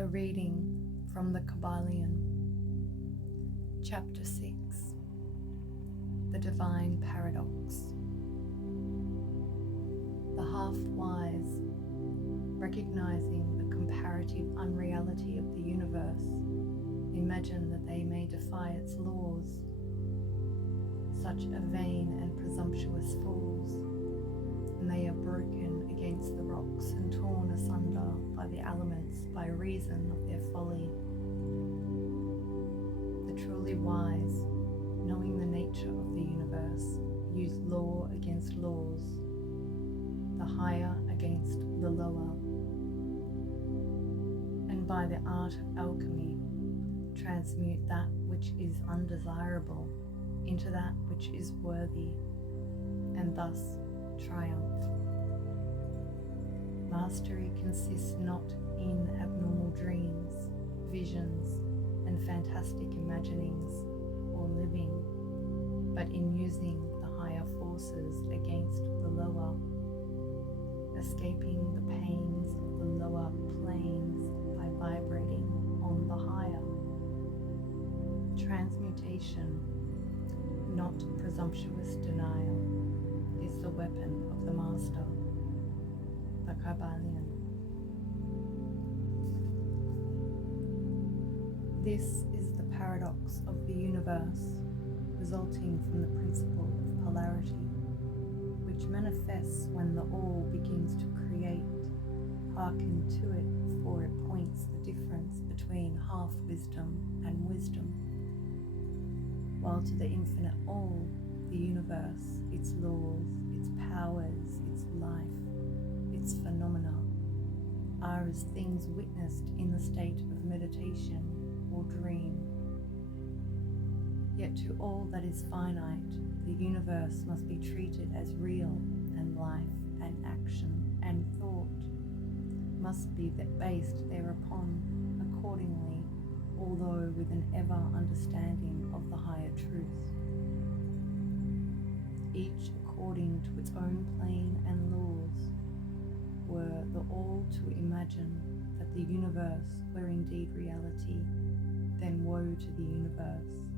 A reading from the Kybalion, Chapter 6, The Divine Paradox. The half-wise, recognizing the comparative unreality of the universe, imagine that they may defy its laws. Such a vain and presumptuous fools, and they are broken against the rocks and torn asunder by the elements by reason of their folly. The truly wise, knowing the nature of the universe, use law against laws, the higher against the lower, and by the art of alchemy transmute that which is undesirable into that which is worthy, and thus triumph. Mastery consists not in abnormal dreams, visions, and fantastic imaginings or living, but in using the higher forces against the lower, escaping the pains of the lower planes by vibrating on the higher. Transmutation, not presumptuous denial, is the weapon of the master, the Kybalion. This is the paradox of the universe, resulting from the principle of polarity, which manifests when the all begins to create. Hearken to it, for it points the difference between half wisdom and wisdom. While to the infinite all, the universe, its laws, its powers, its life, its phenomena, are as things witnessed in the state of meditation or dream. Yet to all that is finite, the universe must be treated as real, and life and action and thought must be based thereupon accordingly, although with an ever understanding of the higher truth, each according to its own plane and laws. Were the all to imagine that the universe were indeed reality, then woe to the universe,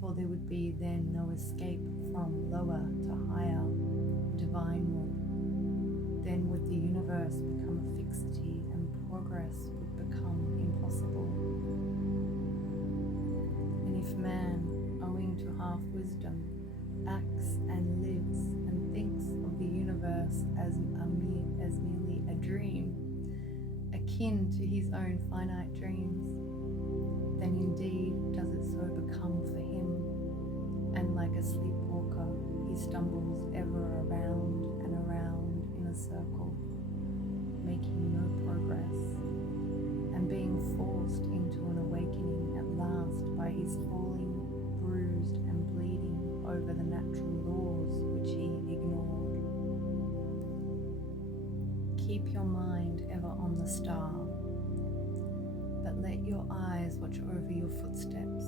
for there would be then no escape from lower to higher, divineward. Then would the universe become a fixity, and progress would become impossible. And if man, owing to half wisdom, acts and lives and thinks of the universe as merely a dream, akin to his own finite dreams, then indeed does it so become for him, and like a sleepwalker he stumbles ever around and around in a circle, making no progress, and being forced into an awakening at last by his falling, bruised and bleeding over the natural laws which he ignored. Keep your mind ever on the star, but let your eyes watch over your footsteps,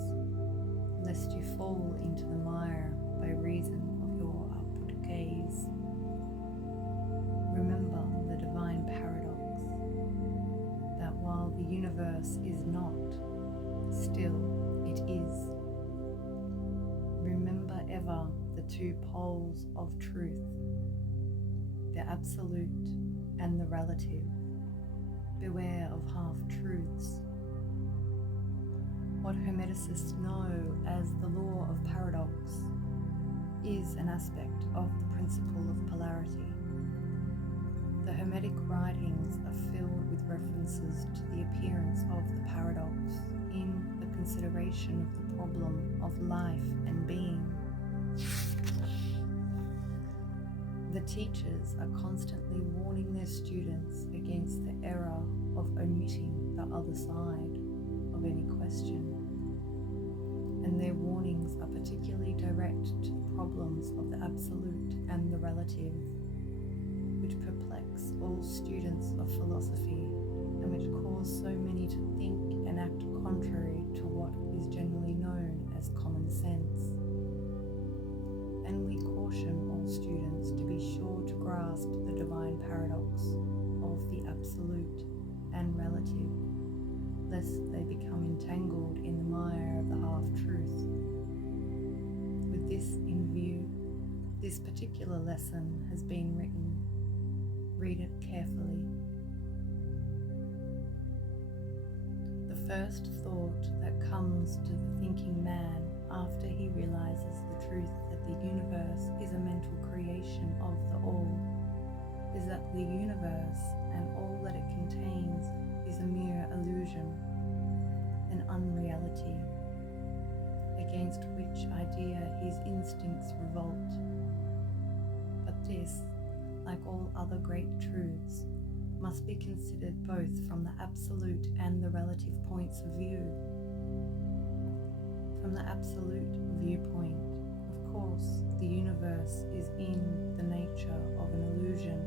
lest you fall into the mire by reason of your upward gaze. Remember the divine paradox, that while the universe is not, still it is. Remember ever the two poles of truth, the absolute and the relative. Beware of half-truths. What Hermeticists know as the law of paradox is an aspect of the principle of polarity. The Hermetic writings are filled with references to the appearance of the paradox in the consideration of the problem of life and being. The teachers are constantly warning their students against the error of omitting the other side of any question, and their warnings are particularly direct to the problems of the absolute and the relative, which perplex all students of philosophy, and which cause so many to think and act contrary to what is generally known as common sense. And we caution all students to be sure to grasp the divine paradox of the absolute and relative lest they become entangled in the mire of the half-truth. With this in view, this particular lesson has been written. Read it carefully. The first thought that comes to the thinking man after he realizes the truth that the universe is a mental creation of the all is that the universe and all that it contains is a mere illusion, an unreality, against which idea his instincts revolt. But this, like all other great truths, must be considered both from the absolute and the relative points of view. From the absolute viewpoint, of course, the universe is in the nature of an illusion,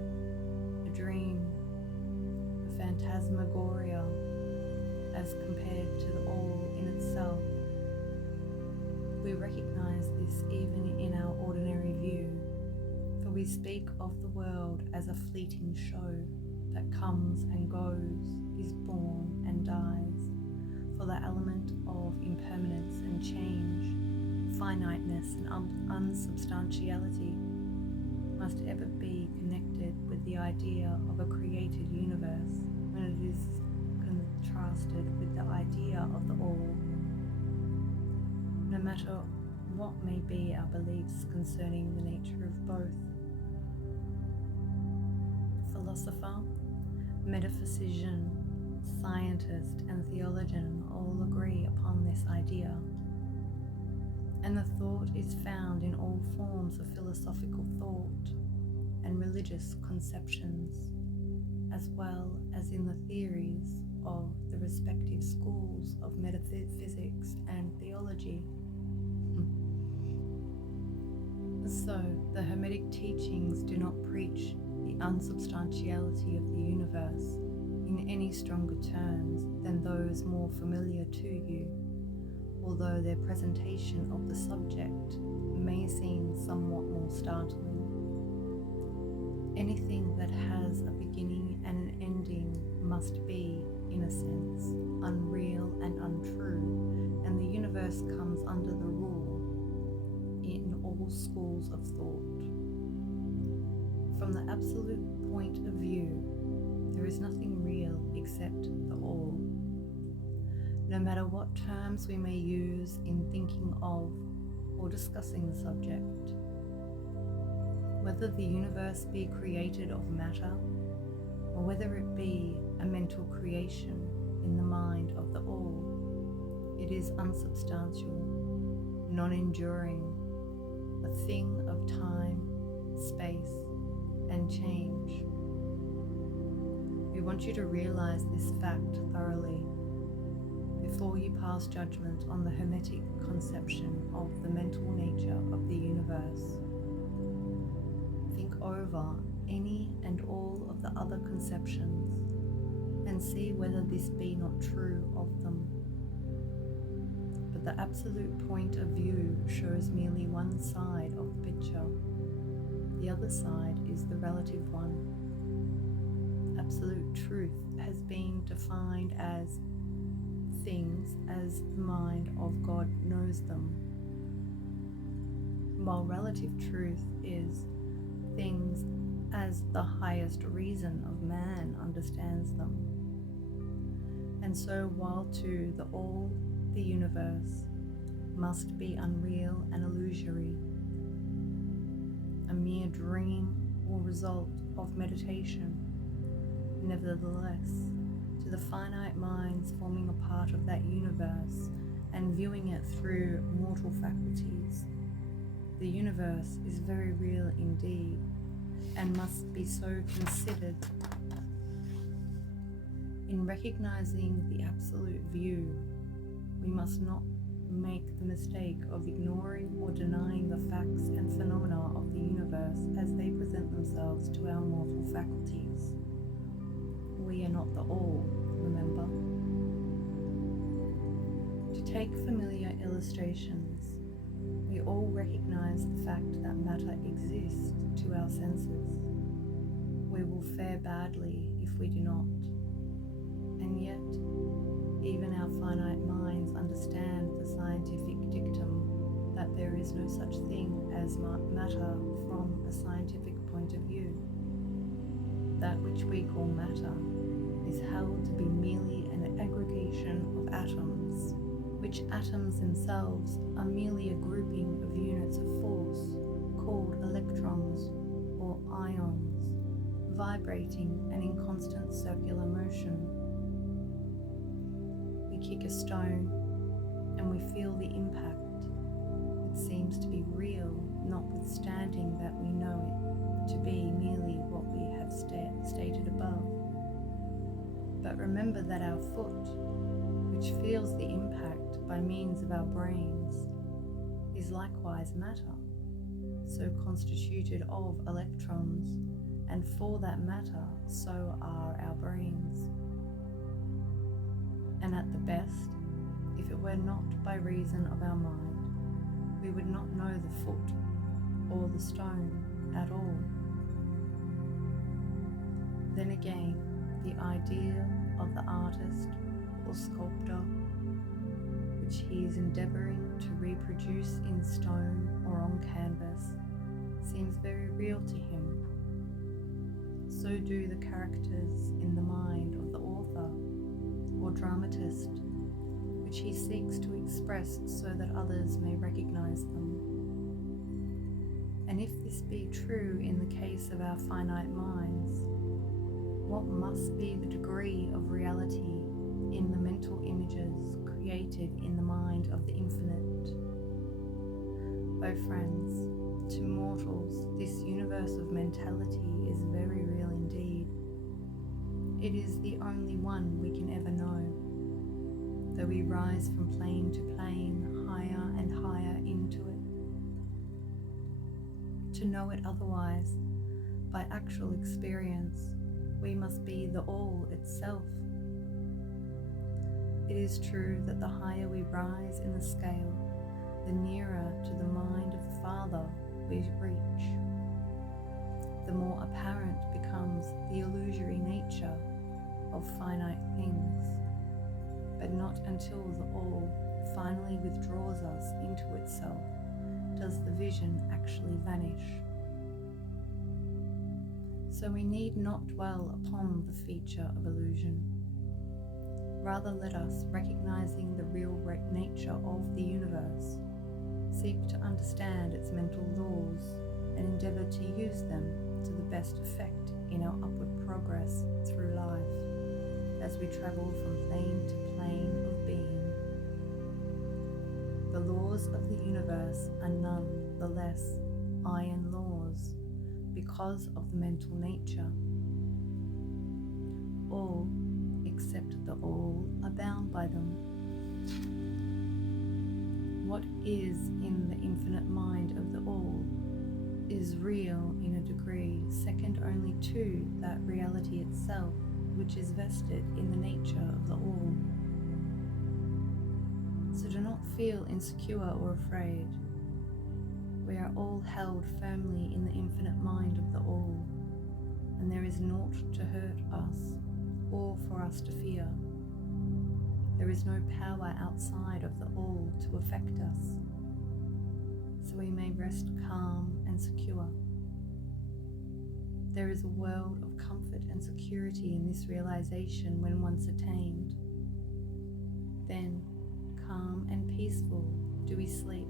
a dream, a phantasmagoria, as compared to the all in itself. We recognize this even in our ordinary view, for we speak of the world as a fleeting show that comes and goes, is born and dies, for the element of impermanence and change, finiteness and unsubstantiality must ever be connected with the idea of a created universe when it is contrasted with the idea of the all. No matter what may be our beliefs concerning the nature of both. Philosopher, metaphysician, scientist, and theologian all agree upon this idea, and the thought is found in all forms of philosophical thought and religious conceptions, as well as in the theories of the respective schools of metaphysics and theology. So, the Hermetic teachings do not preach the unsubstantiality of the universe in any stronger terms than those more familiar to you, although their presentation of the subject may seem somewhat more startling. Anything that has a beginning and an ending must be, in a sense, unreal and untrue, and the universe comes under the rule in all schools of thought. From the absolute point of view, there is nothing real except the all. No matter what terms we may use in thinking of or discussing the subject, whether the universe be created of matter, or whether it be a mental creation in the mind of the all, it is unsubstantial, non-enduring, a thing of time, space, and change. We want you to realize this fact thoroughly before you pass judgment on the Hermetic conception of the mental nature of the universe. Think over any and all of the other conceptions and see whether this be not true of them. But the absolute point of view shows merely one side of the picture. The other side is the relative one. Absolute truth has been defined as things as the mind of God knows them, while relative truth is things as the highest reason of man understands them. And so while to the all, the universe must be unreal and illusory, a mere dream or result of meditation, nevertheless, to the finite minds forming a part of that universe and viewing it through mortal faculties, the universe is very real indeed and must be so considered. In recognizing the absolute view, we must not make the mistake of ignoring or denying the facts and phenomena of the universe as they present themselves to our mortal faculties. We are not the all, remember. To take familiar illustrations, we all recognize the fact that matter exists to our senses. We will fare badly if we do not. And yet, even is no such thing as matter from a scientific point of view. That which we call matter is held to be merely an aggregation of atoms, which atoms themselves are merely a grouping of units of force called electrons or ions, vibrating and in constant circular motion. We kick a stone and we feel the impact. It seems to be real, notwithstanding that we know it to be merely what we have stated above. But remember that our foot, which feels the impact by means of our brains, is likewise matter, so constituted of electrons, and for that matter, so are our brains. And at the best, if it were not by reason of our mind, we would not know the foot or the stone at all. Then again, the idea of the artist or sculptor, which he is endeavouring to reproduce in stone or on canvas, seems very real to him. So do the characters in the mind of the author or dramatist, which he seeks to express so that others may recognize them. And if this be true in the case of our finite minds, what must be the degree of reality in the mental images created in the mind of the infinite? Oh friends, to mortals, this universe of mentality is very real indeed. It is the only one we can ever know, though we rise from plane to plane, higher and higher into it. To know it otherwise, by actual experience, we must be the all itself. It is true that the higher we rise in the scale, the nearer to the mind of the Father we reach. The more apparent becomes the illusory nature of finite things, but not until the all finally withdraws us into itself does the vision actually vanish. So we need not dwell upon the feature of illusion. Rather let us, recognizing the real nature of the universe, seek to understand its mental laws and endeavor to use them to the best effect in our upward progress through life as we travel from plane to plane of being. The laws of the universe are none the less iron laws because of the mental nature. All, except the all, are bound by them. What is in the infinite mind of the all is real in a degree second only to that reality itself, which is vested in the nature of the all. So do not feel insecure or afraid. We are all held firmly in the infinite mind of the all, and there is naught to hurt us or for us to fear. There is no power outside of the all to affect us, so we may rest calm and secure. There is a world of comfort and security in this realization when once attained. Then, calm and peaceful, do we sleep,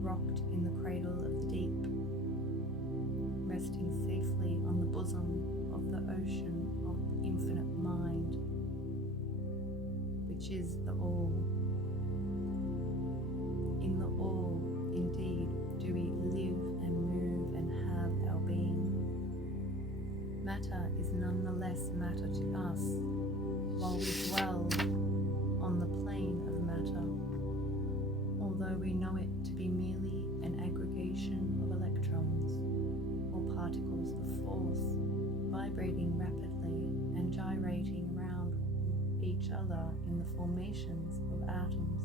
rocked in the cradle of the deep, resting safely on the bosom of the ocean of infinite mind, which is the all. In the all, indeed, do we live and move and have our being. Matter is none the less matter to us, while we dwell on the plane of matter, although we know it to be merely an aggregation of electrons or particles of force vibrating rapidly and gyrating around each other in the formations of atoms,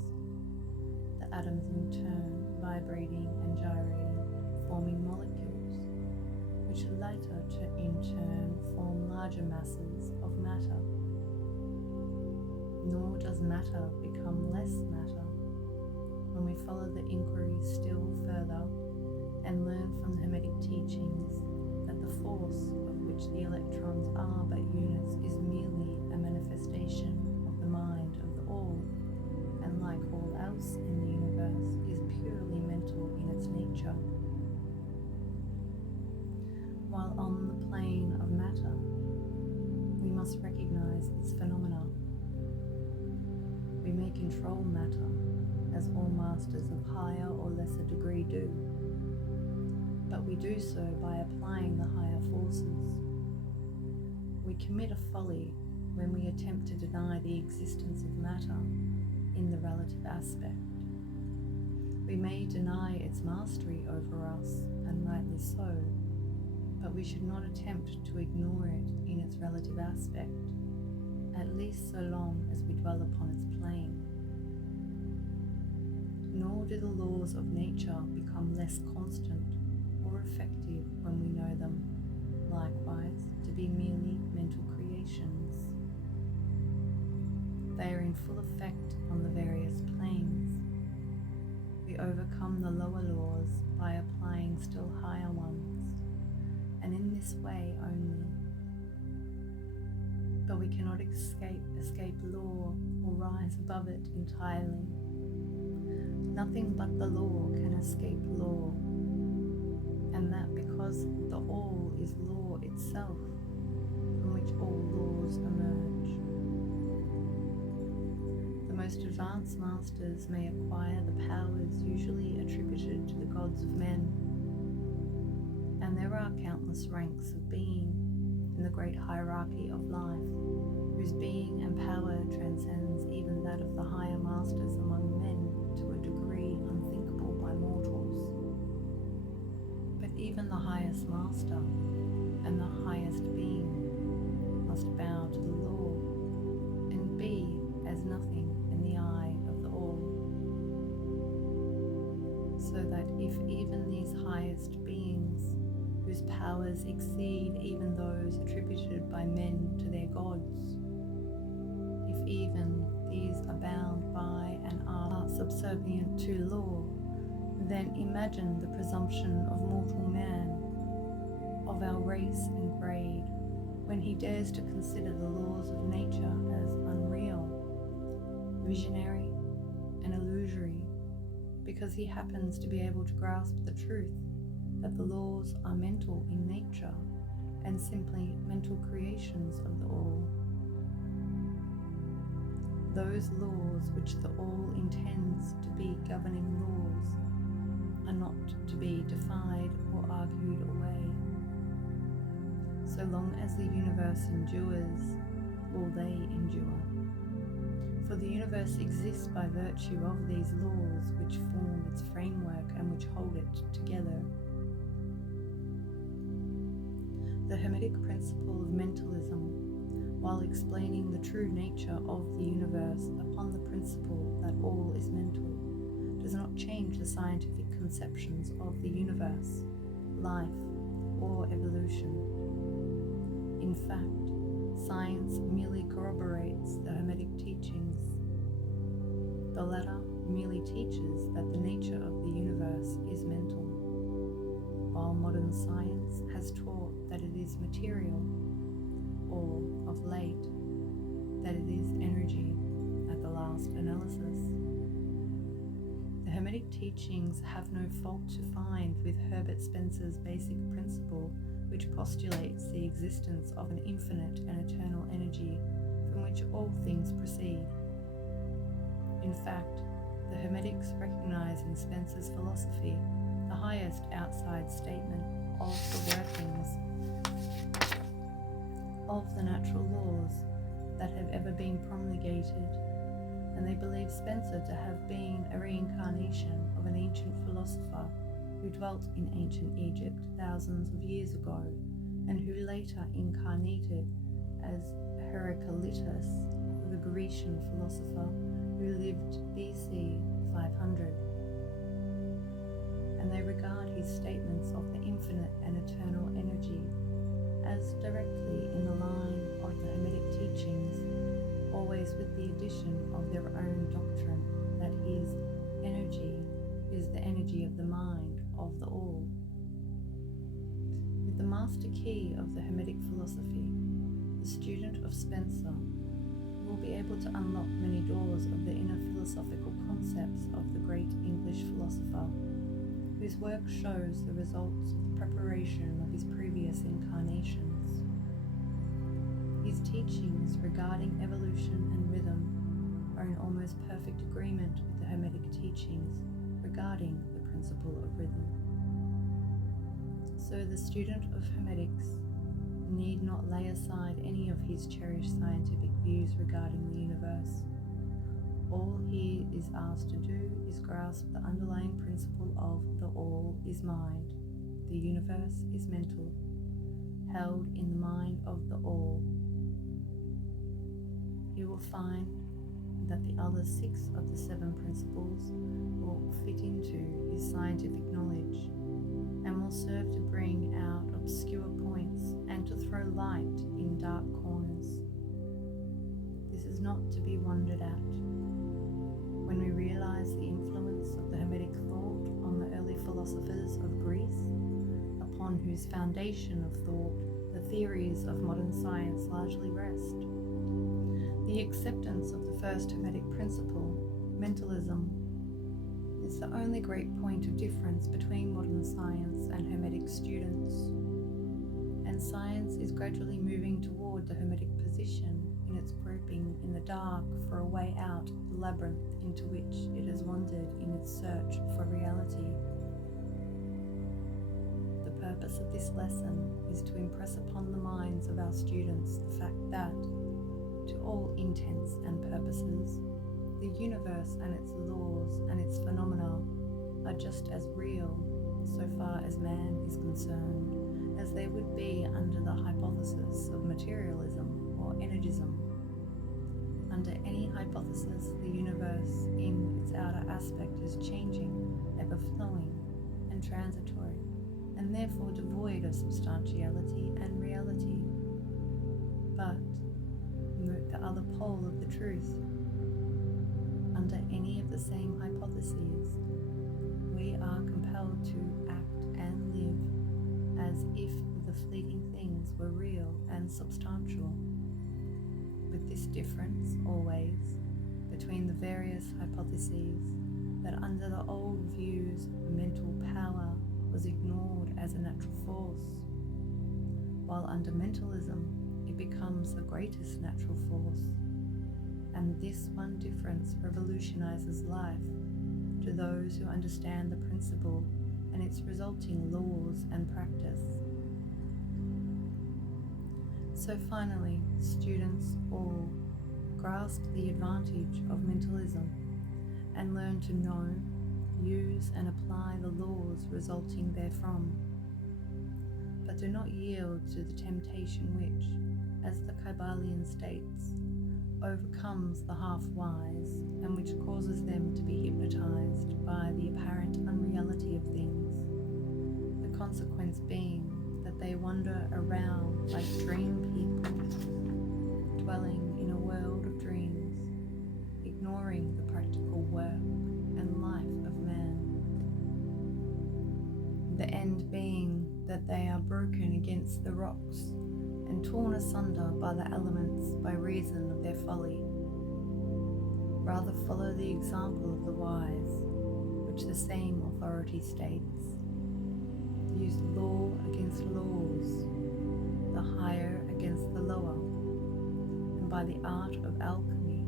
the atoms in turn vibrating and gyrating, forming molecules, which later in turn form larger masses of matter. Nor does matter become less matter when we follow the inquiry still further and learn from the Hermetic teachings that the force of which the electrons are but units is merely a manifestation of the mind of the all, and like all else in the universe is purely mental in its nature. While on the plane of matter, we must recognize its phenomena. We may control matter, as all masters of higher or lesser degree do, but we do so by applying the higher forces. We commit a folly when we attempt to deny the existence of matter in the relative aspect. We may deny its mastery over us, and rightly so, but we should not attempt to ignore it in its relative aspect, at least so long as we dwell upon its plane. Nor do the laws of nature become less constant or effective when we know them, likewise, to be merely mental creations. They are in full effect on the various planes. We overcome the lower laws by applying still higher ones, and in this way only. But we cannot escape law or rise above it entirely. Nothing but the law can escape law, and that because the all is law itself, from which all laws emerge. The most advanced masters may acquire the powers usually attributed to the gods of men, and there are countless ranks of being in the great hierarchy of life, whose being and power transcends even that of the higher masters among men to a degree unthinkable by mortals. But even the highest master and the highest being must bow to the law and be as nothing in the eye of the all. So that if even these highest beings, whose powers exceed even those attributed by men to their gods, if even these are bound by and are subservient to law, then imagine the presumption of mortal man, of our race and grade, when he dares to consider the laws of nature as unreal, visionary, and illusory, because he happens to be able to grasp the truth that the laws are mental in nature and simply mental creations of the all. Those laws which the all intends to be governing laws are not to be defied or argued away. So long as the universe endures, will they endure. For the universe exists by virtue of these laws which form its framework and which hold it together. The Hermetic principle of mentalism, while explaining the true nature of the universe upon the principle that all is mental, does not change the scientific conceptions of the universe, life, or evolution. In fact, science merely corroborates the Hermetic teachings. The latter merely teaches that the nature of the universe is mental, while modern science has taught that it is material, or, of late, that it is energy at the last analysis. The Hermetic teachings have no fault to find with Herbert Spencer's basic principle, which postulates the existence of an infinite and eternal energy from which all things proceed. In fact, the Hermetics recognize in Spencer's philosophy the highest outside statement of the workings of the natural laws that have ever been promulgated, and they believe Spencer to have been a reincarnation of an ancient philosopher who dwelt in ancient Egypt thousands of years ago, and who later incarnated as Heraclitus, the Grecian philosopher who lived BC 500. And they regard his statements of the infinite and eternal energy as directly in the line of the Hermetic teachings, always with the addition of their own doctrine that his energy is the energy of the mind of the all. With the master key of the Hermetic philosophy, the student of Spencer will be able to unlock many doors of the inner philosophical concepts of the great English philosopher, whose work shows the results of the preparation of his previous incarnations. His teachings regarding evolution and rhythm are in almost perfect agreement with the Hermetic teachings regarding the principle of rhythm. So the student of Hermetics need not lay aside any of his cherished scientific views regarding the universe. All he is asked to do is grasp the underlying principle of the all is mind, the universe is mental, held in the mind of the all. He will find that the other 6 of the 7 principles will fit into his scientific knowledge and will serve to bring out obscure points and to throw light in dark corners. This is not to be wondered at. When we realize the influence of the Hermetic thought on the early philosophers of Greece, upon whose foundation of thought the theories of modern science largely rest, the acceptance of the first Hermetic principle, mentalism, is the only great point of difference between modern science and Hermetic students. And science is gradually moving toward the Hermetic position in its groping in the dark for a way out of the labyrinth into which it has wandered in its search for reality. The purpose of this lesson is to impress upon the minds of our students the fact that, to all intents and purposes, the universe and its laws and its phenomena are just as real, so far as man is concerned, as they would be under the hypothesis of materialism or energism. Under any hypothesis, the universe in its outer aspect is changing, ever-flowing, and transitory, and therefore devoid of substantiality and reality. But note the other pole of the truth. Under any of the same hypotheses, we are compelled to act and live as if the fleeting things were real and substantial, with this difference always between the various hypotheses that under the old views mental power was ignored as a natural force, while under mentalism it becomes the greatest natural force. And this one difference revolutionizes life to those who understand the principle and its resulting laws and practice. So finally, students all grasp the advantage of mentalism and learn to know, use and apply the laws resulting therefrom, but do not yield to the temptation which, as the Kybalion states, overcomes the half-wise and which causes them to be hypnotized by the apparent unreality of things, the consequence being that they wander around like dream people, dwelling in a world of dreams, ignoring the practical work and life of man. The end being that they are broken against the rocks and torn asunder by the elements by reason of their folly. Rather follow the example of the wise, which the same authority states. Use law against laws, the higher against the lower, and by the art of alchemy,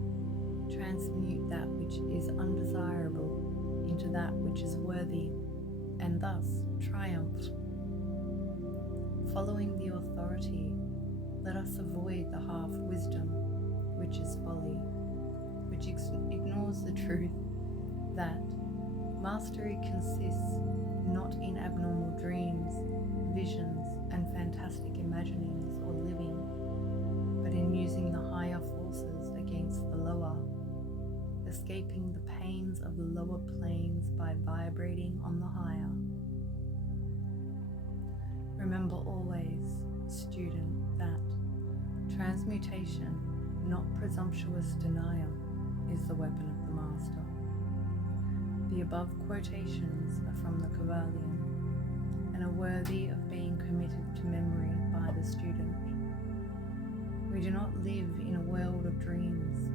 transmute that which is undesirable into that which is worthy, and thus triumph. Following the authority, let us avoid the half-wisdom, which is folly, which ignores the truth that mastery consists not in abnormal dreams, visions, and fantastic imaginings or living, but in using the higher forces against the lower, escaping the pains of the lower planes by vibrating on the higher. Remember always, student, that transmutation, not presumptuous denial, is the weapon of the master. The above quotations are from the Kybalion and are worthy of being committed to memory by the student. We do not live in a world of dreams,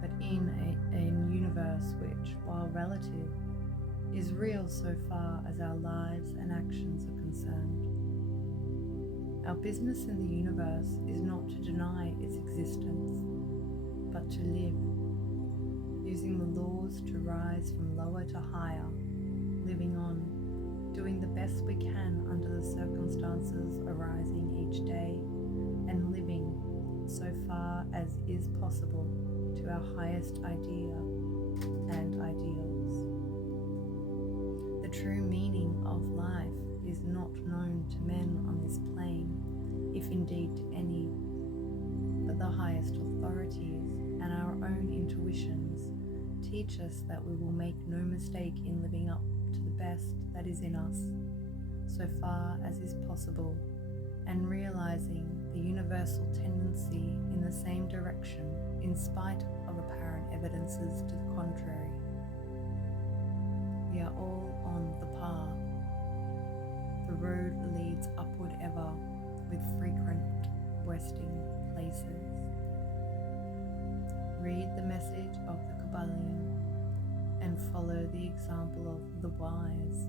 but in a universe which, while relative, is real so far as our lives and actions are concerned. Our business in the universe is not to deny its existence, but to live, using the laws to rise from lower to higher, living on, doing the best we can under the circumstances arising each day, and living so far as is possible to our highest idea and ideals. The true meaning of life is not known to men on this plane, if indeed to any, but the highest authorities and our own intuitions teach us that we will make no mistake in living up to the best that is in us, so far as is possible, and realizing the universal tendency in the same direction in spite of apparent evidences to the contrary. We are all on the path. The road leads upward ever, with frequent resting places. Read the message of the Kybalion and follow the example of the wise,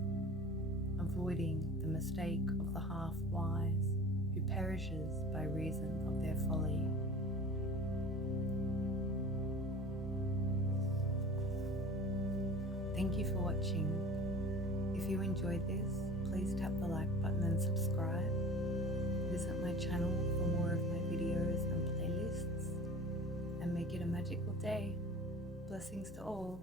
avoiding the mistake of the half-wise, who perishes by reason of their folly. Thank you for watching. If you enjoyed this, please tap the like button and subscribe. Visit my channel for more of my videos and playlists, and make it a magical day. Blessings to all.